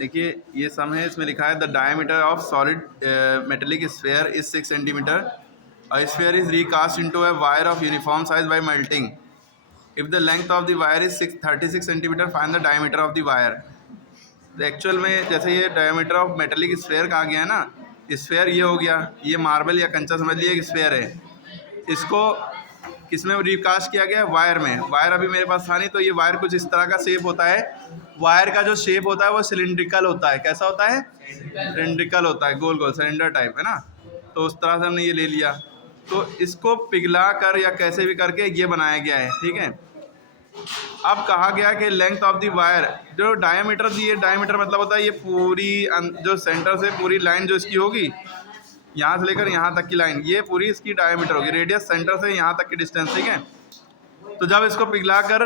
देखिए ये सम है, इसमें लिखा है the diameter of solid metallic sphere is 6 centimetre. A sphere is recast into a wire of uniform size bye melting. If the length of the wire is 36 centimetre find the diameter of the wire. तो actual में जैसे ये diameter of metallic sphere कहा गया है ना, sphere ये हो गया, ये मार्बल या कंचा समझ लिए एक स्फेयर है। इसको किस में रिकास्ट किया गया है? वायर में। वायर अभी मेरे पास था नहीं, तो ये वायर कुछ इस तरह का शेप होता है। वायर का जो शेप होता है वो सिलिंड्रिकल होता है। कैसा होता है? सिलिंड्रिकल होता है, गोल गोल सिलेंडर टाइप, है ना। तो उस तरह से हमने ये ले लिया, तो इसको पिघला कर या कैसे भी करके ये बनाया गया है, ठीक है। अब कहा गया कि लेंथ ऑफ द वायर, जो डायमीटर दी है, डायमीटर मतलब होता है ये पूरी जो सेंटर से पूरी लाइन जो इसकी होगी, यहाँ से लेकर यहाँ तक की लाइन, ये पूरी इसकी डायमीटर होगी। रेडियस सेंटर से यहाँ तक की डिस्टेंस, ठीक है। तो जब इसको पिघलाकर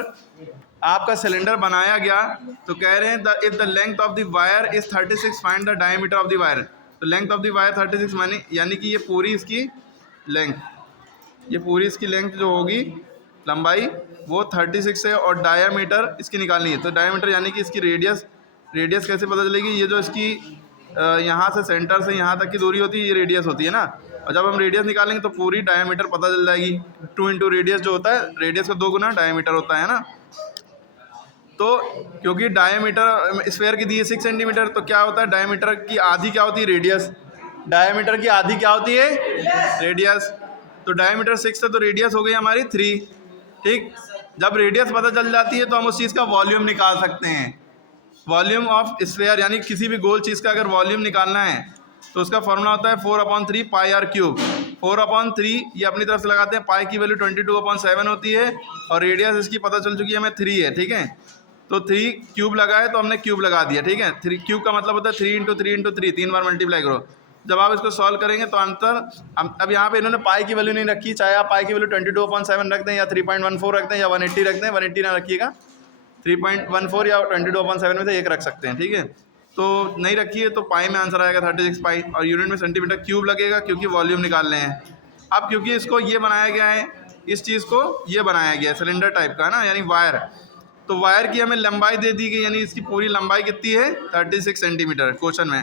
आपका सिलेंडर बनाया गया, तो कह रहे हैं if the length of the wire is 36 find the diameter of the wire. तो लेंथ ऑफ द वायर 36 मानी, यानी कि ये पूरी इसकी लेंथ, ये पूरी इसकी लेंथ जो होगी, लंबाई, वो 36 है, और डायामीटर इसकी निकालनी है। तो डायामीटर यानी कि इसकी रेडियस, रेडियस कैसे पता चलेगी? ये जो इसकी यहाँ से सेंटर से यहाँ तक की दूरी होती है, ये रेडियस होती है ना। और जब हम रेडियस निकालेंगे तो पूरी डायमीटर पता चल जाएगी। 2 इंटू रेडियस जो होता है, रेडियस का 2 गुना डायमीटर होता है ना। तो क्योंकि डायमीटर स्फेयर की दी है 6 सेंटीमीटर, तो क्या होता है, डायमीटर की आधी क्या होती है? रेडियस। डायमीटर की आधी क्या होती है? रेडियस। तो डायमीटर 6 है, तो रेडियस हो गई हमारी 3, ठीक। जब रेडियस पता चल जाती है तो हम उस चीज़ का वॉल्यूम निकाल सकते हैं। वॉल्यूम ऑफ स्फेयर, यानी किसी भी गोल चीज़ का अगर वॉल्यूम निकालना है तो उसका फॉर्मूला होता है 4/3 पाई आर क्यूब। 4/3 ये अपनी तरफ से लगाते हैं, पाई की वैल्यू 22/7 होती है, और रेडियस इसकी पता चल चुकी है हमें 3 है, ठीक है। तो 3 क्यूब लगाए तो हमने क्यूब लगा दिया, ठीक है। 3 क्यूब का मतलब होता है 3 इंटू 3 इंटू 3, 3 बार मल्टीप्लाई करो। जब आप इसको सॉल्व करेंगे तो अंतर, अब यहाँ पे इन्होंने पाई की वैल्यू नहीं रखी, चाहे आप पाई की वैल्यू 22/7 रख दें या 3.14 रख दें या 180 रख दें, 180 ना रखिएगा, 3.14 या 22/7 में से एक रख सकते हैं, ठीक है। तो नहीं रखी है तो पाई में आंसर आएगा 36 पाई, और यूनिट में सेंटीमीटर क्यूब लगेगा क्योंकि वॉल्यूम निकालने हैं। अब क्योंकि इसको ये बनाया गया है, इस चीज़ को ये बनाया गया है सिलेंडर टाइप का, है ना, यानी वायर। तो वायर की हमें लंबाई दे दी गई, यानी इसकी पूरी लंबाई कितनी है? 36 सेंटीमीटर। क्वेश्चन में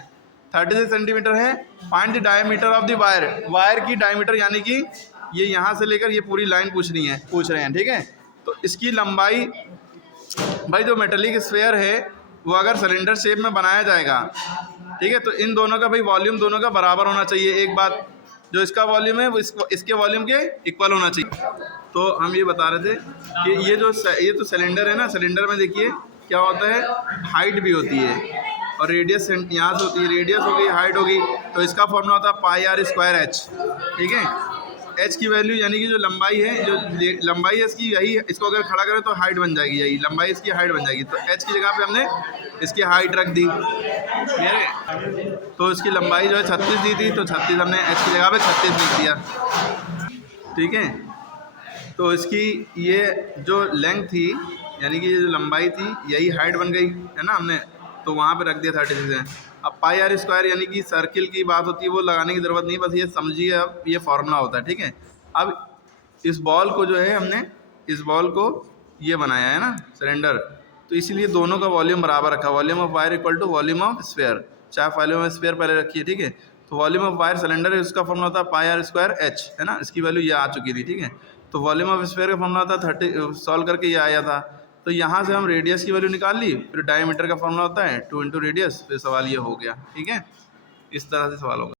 36 सेंटीमीटर है। Find the diameter of the wire. Wire की डायमीटर यानी कि ये यहाँ से लेकर ये पूरी लाइन पूछ रहे हैं, ठीक है। तो इसकी लंबाई, भाई जो मेटेलिक स्फेयर है वो अगर सिलेंडर शेप में बनाया जाएगा, ठीक है, तो इन दोनों का भाई वॉल्यूम दोनों का बराबर होना चाहिए। एक बात, जो इसका वॉल्यूम है वो इसके वॉल्यूम के इक्वल होना चाहिए। तो हम ये बता रहे थे कि ये तो सिलेंडर है ना, सिलेंडर में देखिए क्या होता है, हाइट भी होती है और रेडियस यहाँ से होती है, रेडियस हो गई, हाइट हो गई। तो इसका फॉर्मूला होता है पाई आर स्क्वायर एच, ठीक है। एच की वैल्यू यानी कि जो लंबाई है, जो लंबाई है इसकी, यही, इसको अगर खड़ा करें तो हाइट बन जाएगी, यही लंबाई इसकी हाइट बन जाएगी। तो एच की जगह पे हमने इसकी हाइट रख दी, ठीक है। तो इसकी लंबाई जो है 36 दी थी, तो 36 हमने एच की जगह पे 36 लिख दिया, ठीक है। तो इसकी ये जो लेंथ थी, यानी कि ये जो लंबाई थी, यही हाइट बन गई, है ना, हमने तो वहाँ पे रख दिया 36 है। अब पाई आर स्क्वायर यानी कि सर्किल की बात होती है, वो लगाने की ज़रूरत नहीं, बस ये समझिए, अब ये फार्मूला होता है, ठीक है। अब इस बॉल को जो है हमने, इस बॉल को ये बनाया है ना सिलेंडर, तो इसीलिए दोनों का वॉल्यूम बराबर रखा, volume of wire equal to volume of sphere. चाहे वॉल्यूम ऑफ स्फेयर पहले रखिए, ठीक है। तो वॉल्यूम ऑफ वायर सिलेंडर है, उसका फॉर्मूला होता है पाई आर स्क्वायर एच, है ना, इसकी वैल्यू ये आ चुकी थी, ठीक है। तो वॉल्यूम ऑफ स्फेयर का फॉर्मूला था 30, सॉल्व करके ये आया था। तो यहाँ से हम रेडियस की वैल्यू निकाल ली, फिर डायमीटर का फॉर्मूला होता है 2 इंटू रेडियस, फिर सवाल ये हो गया, ठीक है। इस तरह से सवाल होगा।